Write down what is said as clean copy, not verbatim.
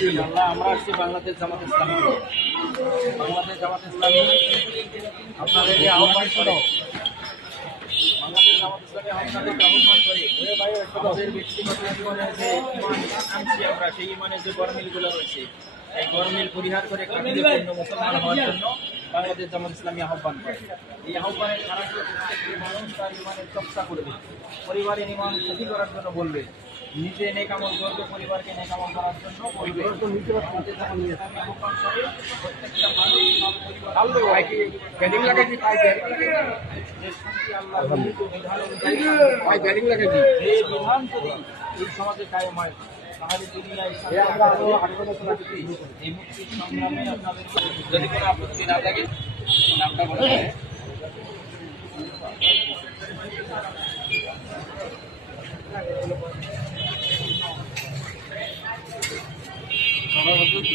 আমরা আসছি বাংলাদেশ জামাত ইসলামী। বাংলাদেশ জামাত ইসলামী আপনাদেরকে আহ্বান করে, বাংলাদেশ জামাত ইসলামী আপনাদেরকে আহ্বান করে আমাদের ব্যক্তিগত জীবনে যে ইমান আনছি আমরা, সেই ইমানের যে গরমিলগুলো রয়েছে, এই গরমিল পরিহার করে পূর্ণ মুসলমান হওয়ার জন্য বাংলাদেশ জামাত ইসলামী আহ্বান করে। এই আহ্বানের সারা প্রত্যেকটি মানুষ তার ইমানের চর্চা করবে, পরিবারের ইমান ক্ষতি করার জন্য বলবে, নিজে নেকামল করবে, পরিবারকে নেকামল করার জন্য বলবে। প্রত্যেকটা মানুষ বিধান যদি এই সমাজে কায়েম হয়, তাহলে দুনিয়ায় এই মুক্তির সংগ্রামে আপনাদের যদি কোনো আপত্তি না থাকে নামটা বলে সভাপতি